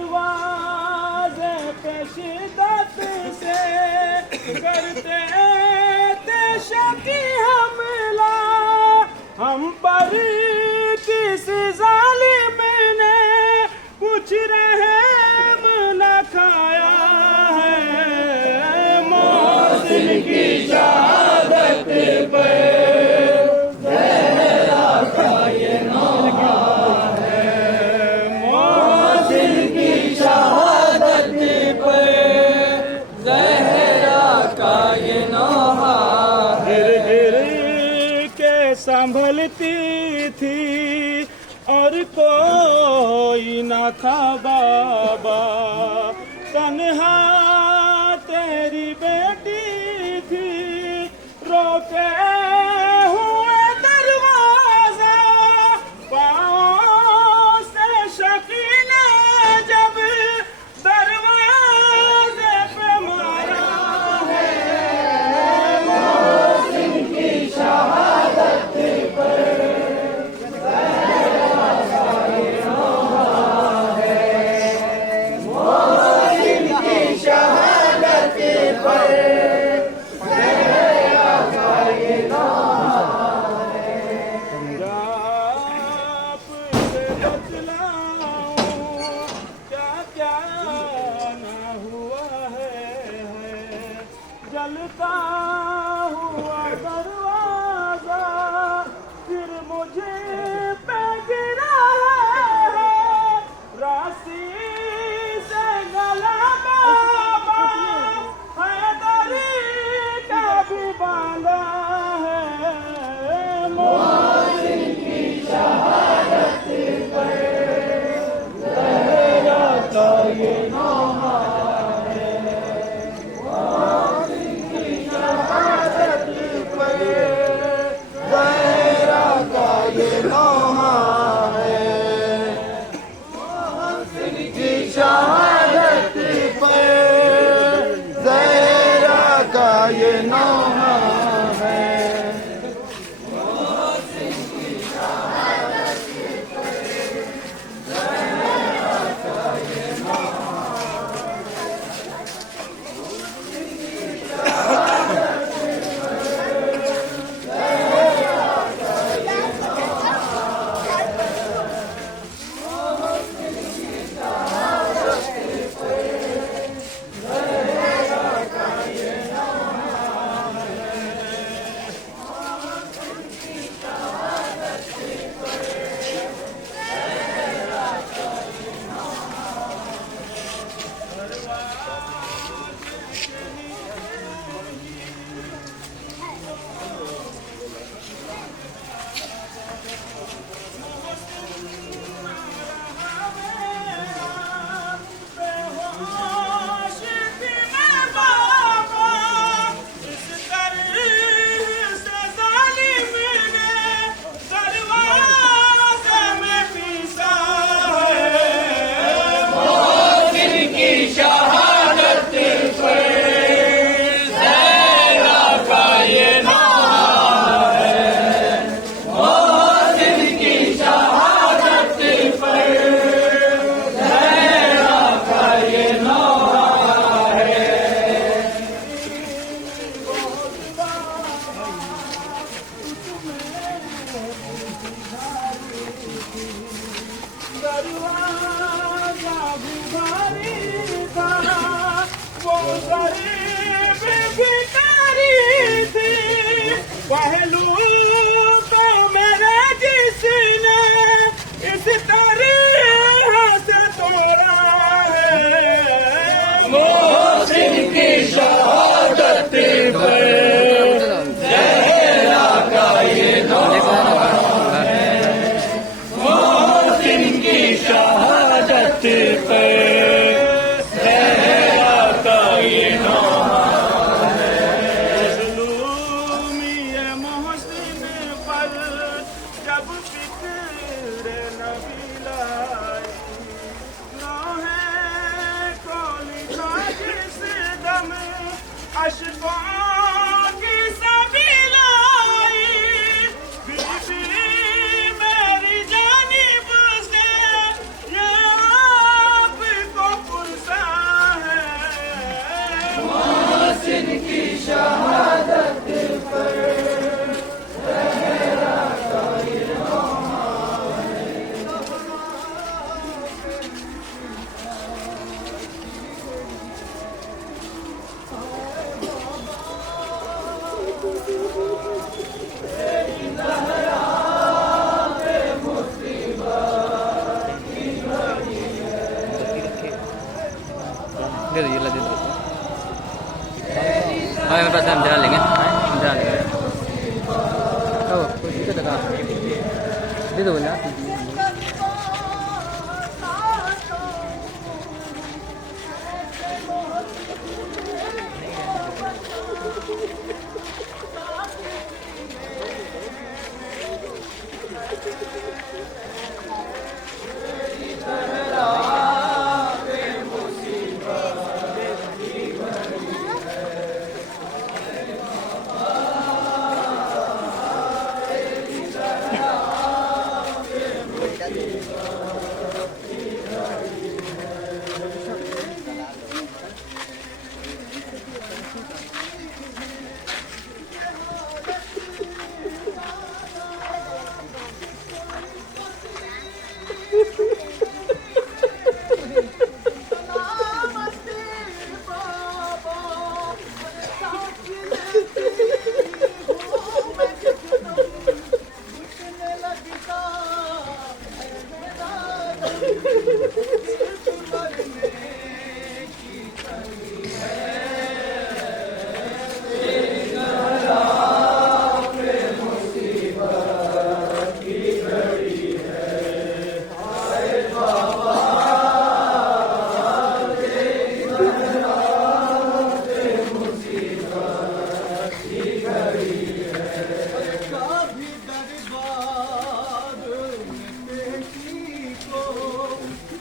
दरवाजे पे शिद्दत से करते थे शकी हमला, हम पर किस जालिम ने कुछ रहम न खाया है। मोहसिन की शहादत पे ज़हरा का ये नौहा है। मोहसिन की शहादत पे ज़हरा का ये नौहा है। गिर के संभलती थी और कोई न था बाबा, तन्हा तेरी बेटी थी, रोके हुए दरवाजा पाँव से शकीना जब दरवाजे पे मारा है। मोहसिन की शहादत पर जलता हुआ दरवाजा फिर मुझे पे गिरा है। राशि से गला बाबा हैदरी का भी बांधा है। मोहसिन की शहादत पर ज़हरा का ये नौहा है। मोहसिन की शहादत पर ज़हरा का ये नौहा है। मोहसिन की शहादत पर ज़हरा का ये नौहा है। मोहसिन की शहादत पर ज़हरा का ये नौहा दरवाजा भी भारी था, वो गरीब भिखारी थी। पहलू तो मेरे जिसने इस तरह से तोड़ा है। मोहसिन की शहादत पर ज़हरा का ये नौहा है। मोहसिन की शहादत पे ज़हरा का ये नौहा है। मज़लूमी मोहसिन पर जब फिक्र नबी लाई, लोहे को लिखा जिस दम अशक़ों की सभी लाई। बीबी मेरी जानिब से ये दे दो ये ला दे दो। हाँ मेरे पास हम चला लेंगे, हम चला लेंगे। ओ कुछ दिक्कत है कहाँ? दे दो ना।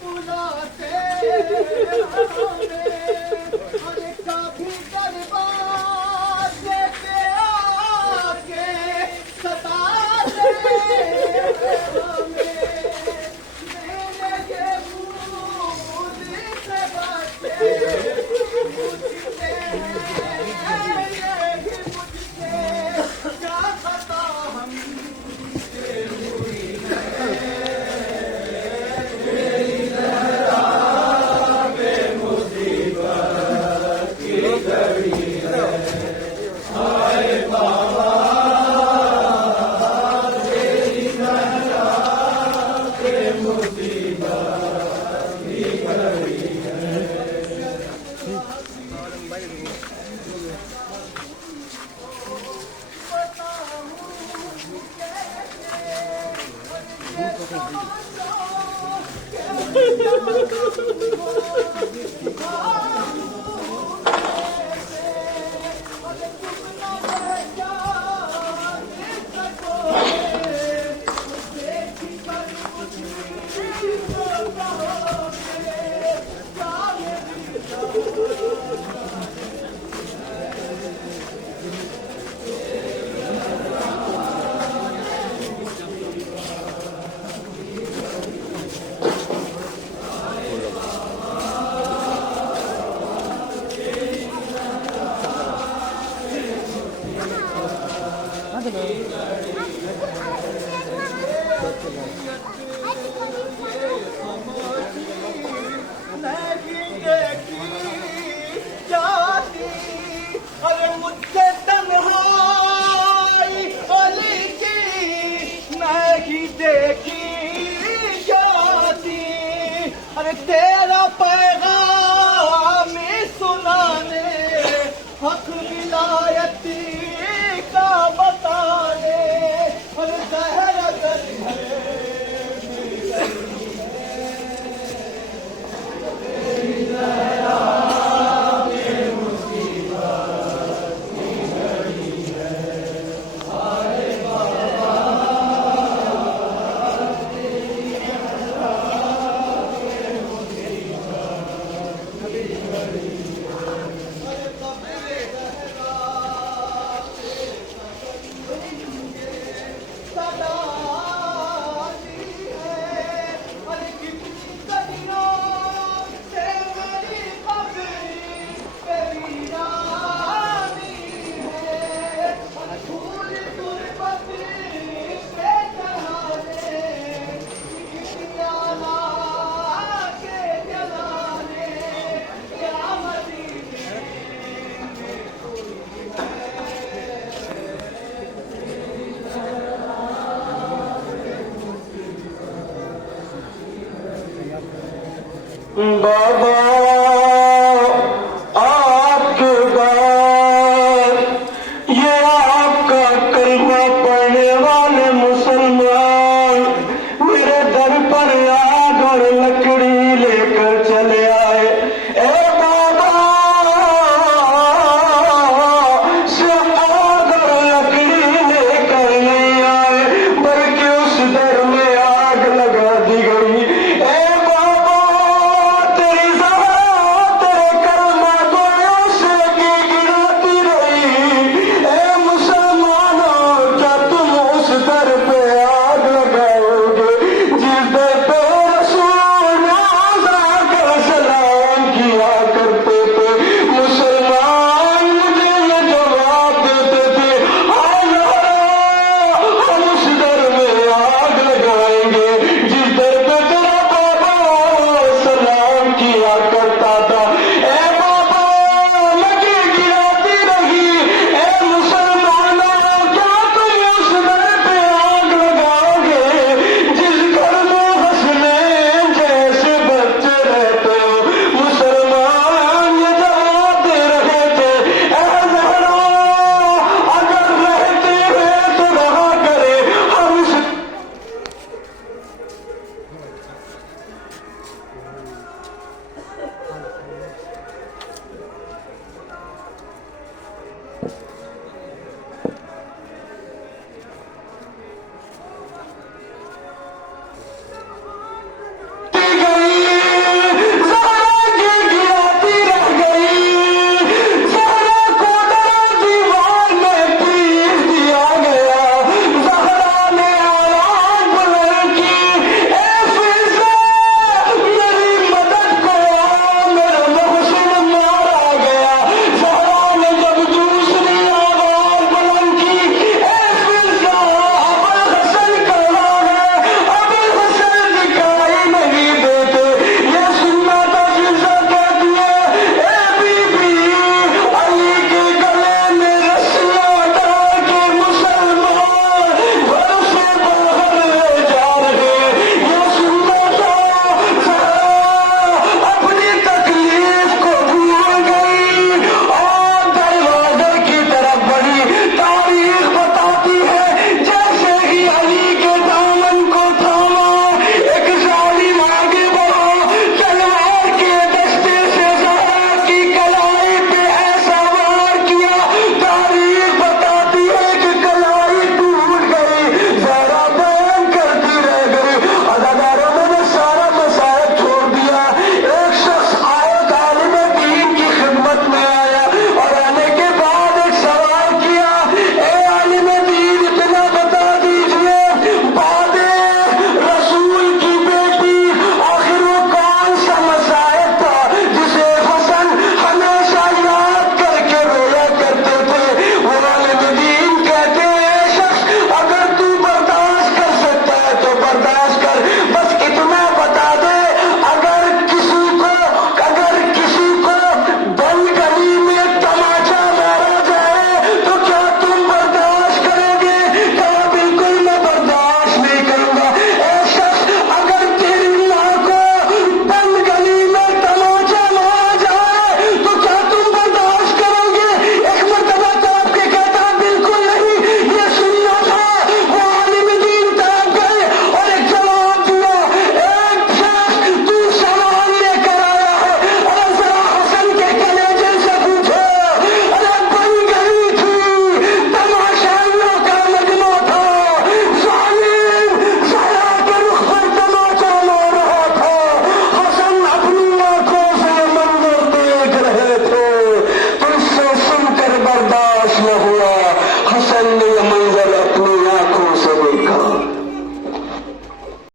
बुलाते